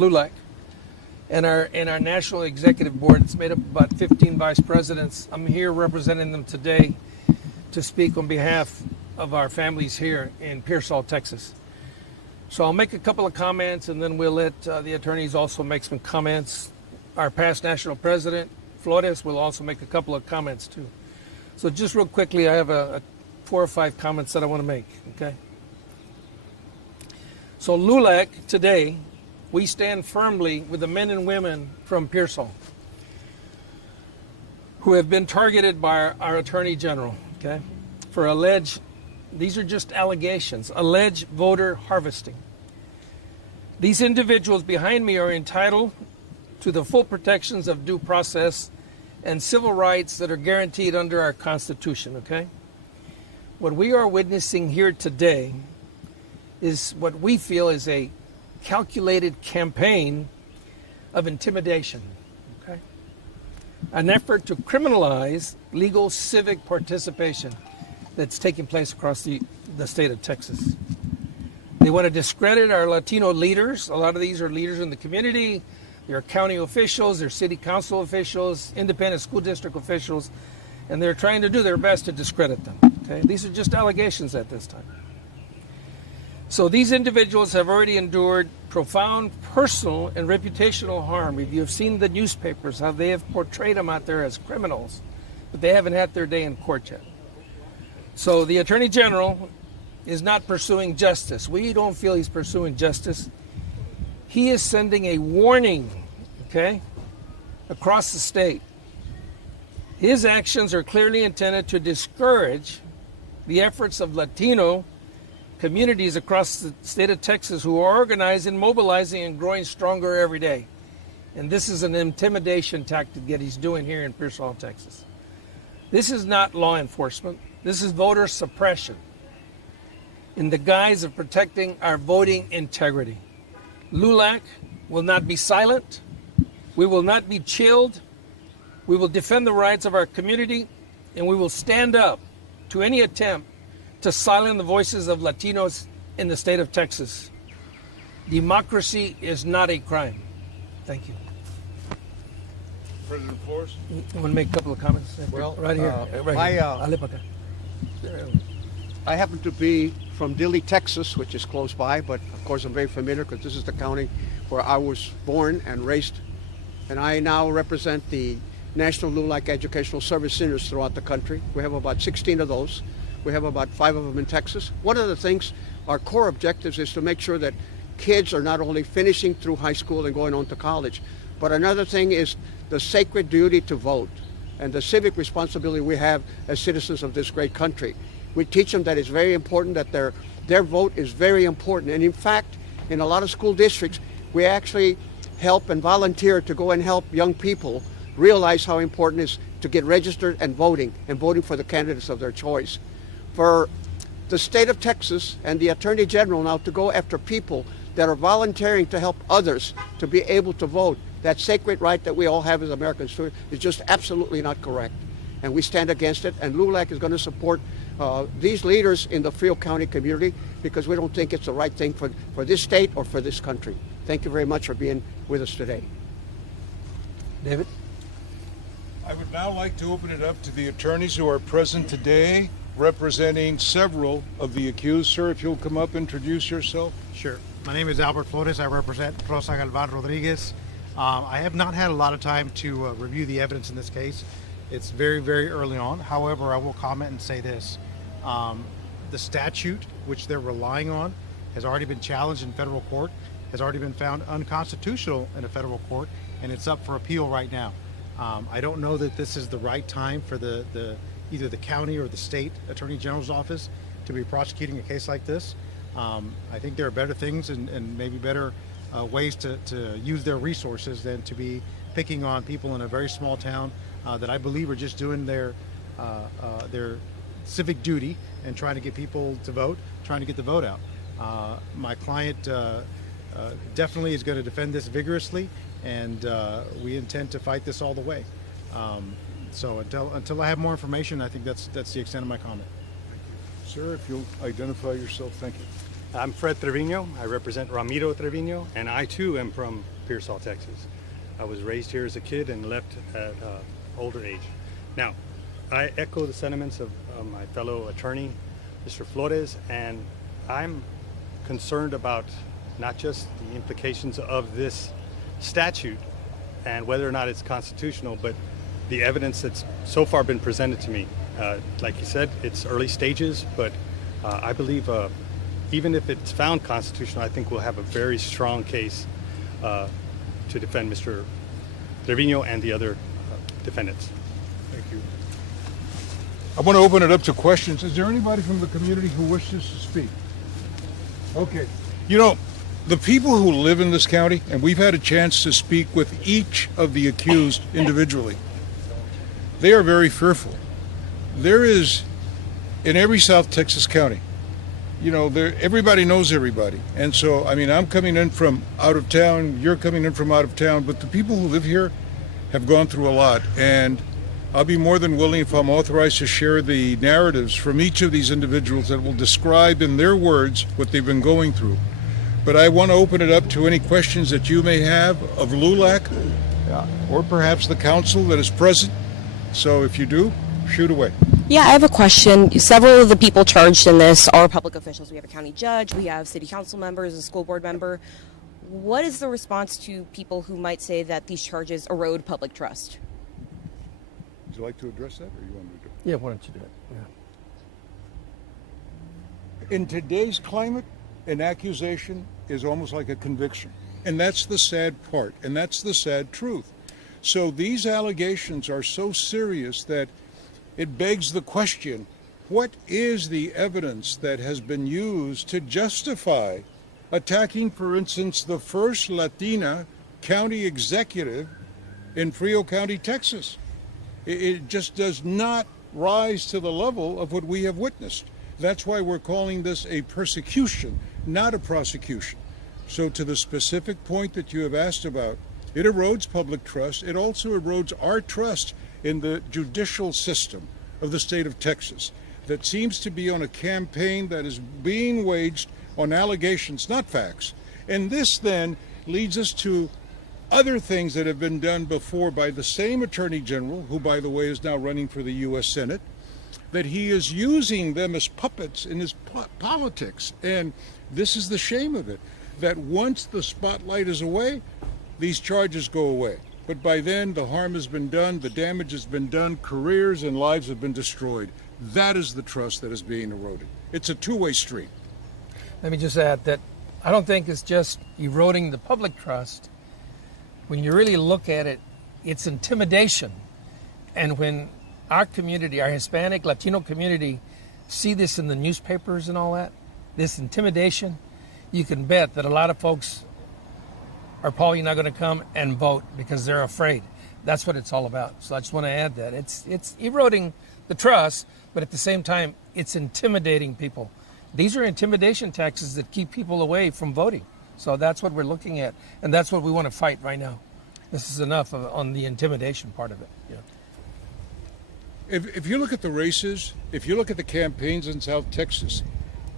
LULAC, and our national executive board. It's made up of about 15 vice presidents. I'm here representing them today to speak on behalf of our families here in Pearsall, Texas. So I'll make a couple of comments, and then we'll let the attorneys also make some comments. Our past national president, Flores, will also make a couple of comments too. So just real quickly, I have 4 or 5 comments that I want to make, okay? So LULAC today, we stand firmly with the men and women from Pearsall who have been targeted by our Attorney General, okay, for alleged, these are just allegations, alleged voter harvesting. These individuals behind me are entitled to the full protections of due process and civil rights that are guaranteed under our Constitution, okay? What we are witnessing here today is what we feel is a calculated campaign of intimidation, okay? An effort to criminalize legal civic participation that's taking place across the state of Texas. They want to discredit our Latino leaders. A lot of these are leaders in the community. They're county officials, they're city council officials, independent school district officials, and they're trying to do their best to discredit them, okay? These are just allegations at this time. So these individuals have already endured profound personal and reputational harm. If you've seen the newspapers, how they have portrayed them out there as criminals, but they haven't had their day in court yet. So the Attorney General is not pursuing justice. We don't feel he's pursuing justice. He is sending a warning, okay, across the state. His actions are clearly intended to discourage the efforts of Latino communities across the state of Texas who are organizing, mobilizing, and growing stronger every day. And this is an intimidation tactic that he's doing here in Pearsall, Texas. This is not law enforcement. This is voter suppression in the guise of protecting our voting integrity. LULAC will not be silent. We will not be chilled. We will defend the rights of our community, and we will stand up to any attempt to silence the voices of Latinos in the state of Texas. Democracy is not a crime. Thank you. President Flores? I want to make a couple of comments. Well, right here. I happen to be from Dilley, Texas, which is close by, but of course I'm very familiar because this is the county where I was born and raised. And I now represent the National LULAC Educational Service Centers throughout the country. We have about 16 of those. We have about 5 of them in Texas. One of the things, our core objectives is to make sure that kids are not only finishing through high school and going on to college, but another thing is the sacred duty to vote and the civic responsibility we have as citizens of this great country. We teach them that it's very important, that their vote is very important. And in fact, in a lot of school districts, we actually help and volunteer to go and help young people realize how important it is to get registered and voting for the candidates of their choice. For the state of Texas and the Attorney General now to go after people that are volunteering to help others to be able to vote, that sacred right that we all have as Americans to, is just absolutely not correct. And we stand against it, and LULAC is going to support these leaders in the Frio County community because we don't think it's the right thing for this state or for this country. Thank you very much for being with us today. David? I would now like to open it up to the attorneys who are present today, representing several of the accused. Sir, if you'll come up, introduce yourself. Sure. My name is Albert Flores. I represent Rosa Galvan Rodriguez. I have not had a lot of time to review the evidence in this case. It's very, very early on. However, I will comment and say this. The statute which they're relying on has already been challenged in federal court, has already been found unconstitutional in a federal court, and it's up for appeal right now. I don't know that this is the right time for either the county or the state attorney general's office to be prosecuting a case like this. I think there are better things and maybe better ways to use their resources than to be picking on people in a very small town that I believe are just doing their civic duty and trying to get people to vote, trying to get the vote out. My client definitely is going to defend this vigorously, and we intend to fight this all the way. So until I have more information, I think that's the extent of my comment. Sir, if you'll identify yourself, thank you. I'm Fred Trevino. I represent Ramiro Trevino, and I too am from Pearsall, Texas. I was raised here as a kid and left at older age. Now, I echo the sentiments of my fellow attorney, Mr. Flores, and I'm concerned about not just the implications of this statute and whether or not it's constitutional, but the evidence that's so far been presented to me. Like you said, it's early stages, but I believe even if it's found constitutional, I think we'll have a very strong case to defend Mr. Trevino and the other defendants. Thank you. I want to open it up to questions. Is there anybody from the community who wishes to speak? Okay. You know, the people who live in this county, and we've had a chance to speak with each of the accused individually, they are very fearful. There is, in every South Texas county, you know, everybody knows everybody. And so, I mean, I'm coming in from out of town, you're coming in from out of town, but the people who live here have gone through a lot. And I'll be more than willing, if I'm authorized, to share the narratives from each of these individuals that will describe in their words what they've been going through. But I want to open it up to any questions that you may have of LULAC or perhaps the council that is present. So if you do, shoot away. Yeah, I have a question. Several of the people charged in this are public officials. We have a county judge, we have city council members, a school board member. What is the response to people who might say that these charges erode public trust? Would you like to address that, or you want me to do Yeah, why don't you do it? Yeah. it? In today's climate, an accusation is almost like a conviction. And that's the sad part, and that's the sad truth. So these allegations are so serious that it begs the question, what is the evidence that has been used to justify attacking, for instance, the first Latina county executive in Frio County, Texas? It just does not rise to the level of what we have witnessed. That's why we're calling this a persecution, not a prosecution. So to the specific point that you have asked about, it erodes public trust. It also erodes our trust in the judicial system of the state of Texas that seems to be on a campaign that is being waged on allegations, not facts. And this then leads us to other things that have been done before by the same Attorney General, who, by the way, is now running for the U.S. Senate, that he is using them as puppets in his politics. And this is the shame of it, that once the spotlight is away, these charges go away. But by then, the harm has been done, the damage has been done, careers and lives have been destroyed. That is the trust that is being eroded. It's a two-way street. Let me just add that I don't think it's just eroding the public trust. When you really look at it, it's intimidation. And when our community, our Hispanic, Latino community, see this in the newspapers and all that, this intimidation, you can bet that a lot of folks are probably not going to come and vote because they're afraid. That's what it's all about. So I just want to add that. It's eroding the trust, but at the same time, it's intimidating people. These are intimidation taxes that keep people away from voting. So that's what we're looking at, and that's what we want to fight right now. This is enough on the intimidation part of it. Yeah. If you look at the races, if you look at the campaigns in South Texas,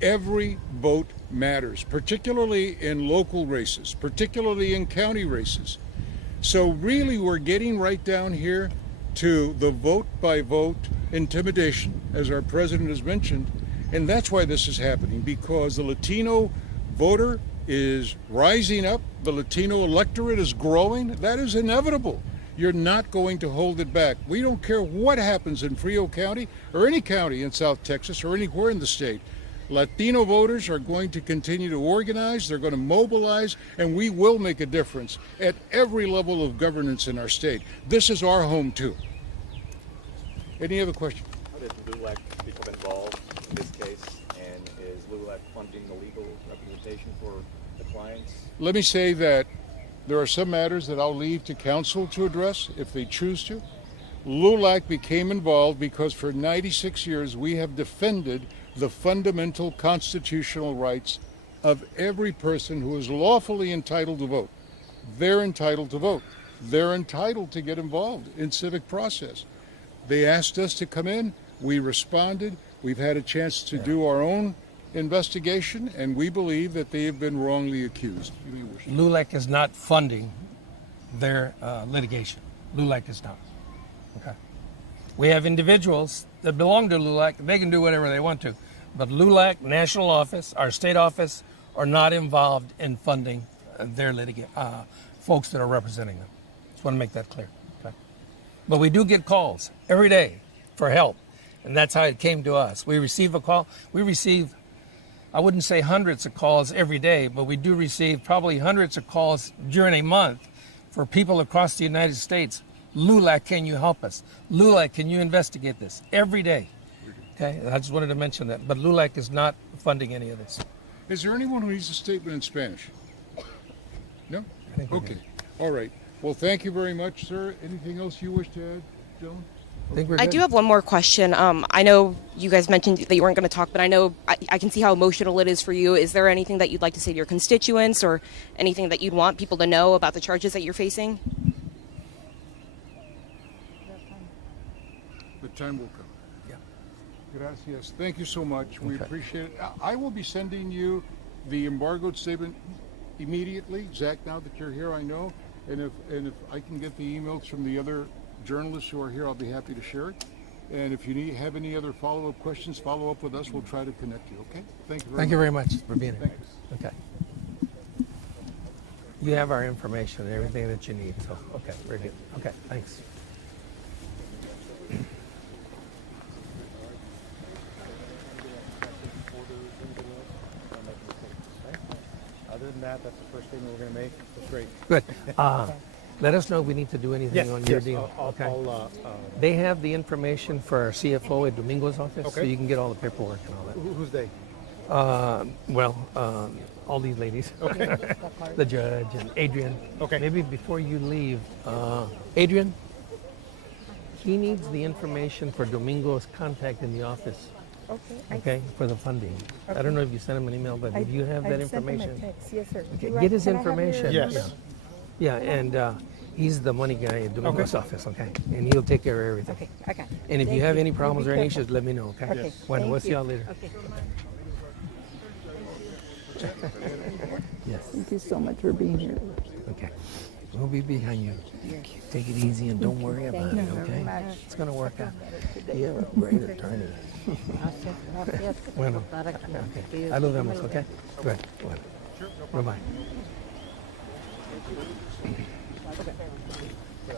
every vote matters, particularly in local races, particularly in county races. So really, we're getting right down here to the vote by vote intimidation, as our president has mentioned. And that's why this is happening, because the Latino voter is rising up, the Latino electorate is growing. That is inevitable. You're not going to hold it back. We don't care what happens in Frio County or any county in South Texas or anywhere in the state. Latino voters are going to continue to organize, they're going to mobilize, and we will make a difference at every level of governance in our state. This is our home too. Any other questions? How did LULAC become involved in this case, and is LULAC funding the legal representation for the clients? Let me say that there are some matters that I'll leave to counsel to address if they choose to. LULAC became involved because for 96 years we have defended the fundamental constitutional rights of every person who is lawfully entitled to vote. They're entitled to vote. They're entitled to get involved in civic process. They asked us to come in. We responded. We've had a chance to do our own investigation, and we believe that they have been wrongly accused. You may wish. LULAC is not funding their litigation. LULAC is not. Okay. We have individuals that belong to LULAC. They can do whatever they want to. But LULAC, national office, our state office, are not involved in funding their folks that are representing them. Just want to make that clear. Okay. But we do get calls every day for help. And that's how it came to us. We receive a call. We receive, I wouldn't say hundreds of calls every day, but we do receive probably hundreds of calls during a month for people across the United States. LULAC, can you help us? LULAC, can you investigate this? Every day. Okay, I just wanted to mention that. But LULAC is not funding any of this. Is there anyone who needs a statement in Spanish? No? I think we're Okay. good. All right. Well, thank you very much, sir. Anything else you wish to add, gentlemen? I think we're I good. do have one more question. I know you guys mentioned that you weren't going to talk, but I know I can see how emotional it is for you. Is there anything that you'd like to say to your constituents or anything that you'd want people to know about the charges that you're facing? The time will come. Yeah. Gracias. Thank you so much. We Okay. appreciate it. I will be sending you the embargoed statement immediately. Zach, now that you're here, I know. And if I can get the emails from the other journalists who are here, I'll be happy to share it. And if you have any other follow-up questions, follow up with us. We'll try to connect you, okay? Thank you very much. Thank you very much for being here. Thanks. Okay. You have our information and everything that you need. So, okay, very good. Okay, thanks. Other than that, that's the first thing we're going to make. That's great. Good. Let us know if we need to do anything on your deal. Okay. They have the information for our CFO at Domingo's office, so Okay. you can get all the paperwork and all that. Who's they? All these ladies. Okay. The judge and Adrian. Okay. Maybe before you leave, Adrian, he needs the information for Domingo's contact in the office. Okay, for the funding. I don't know if you sent him an email, but do you have that information? Yes, sir. Okay, get his information. Yes. Yeah, and he's the money guy at Domingo's office, okay? And he'll take care of everything. Okay, I got it. And if you Thank have you. any problems Be or any careful. issues, let me know, okay? Okay, Bueno, thank we'll see you. y'all later. Okay. Yes, Thank you so much for being here. okay. We'll be behind you. Take it easy and don't worry about it, okay? It's gonna work out. You have a great attorney. Bueno, okay. Ahí nos vemos, okay? Good. Bueno. Bye-bye.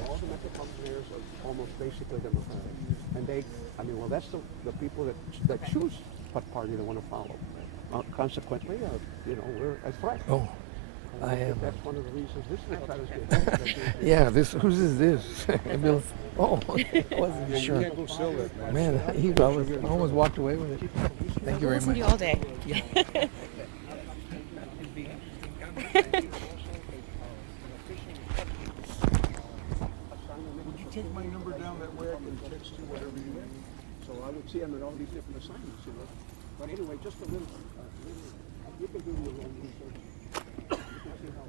All the metropolitan areas are almost basically Democratic. And that's the people that choose what party they want to follow. Consequently, we're a threat. Oh, I am. That's one of the reasons this is a threat. Yeah, whose is this? Oh, I wasn't sure. You can't go sell that, man. Man, he almost walked away with it. Thank you very Listen to you much. all day. Would you take my number down that way? I can text you whatever you need. So I would see them in all these different assignments, But anyway, just a little, you can do your own research. You can see how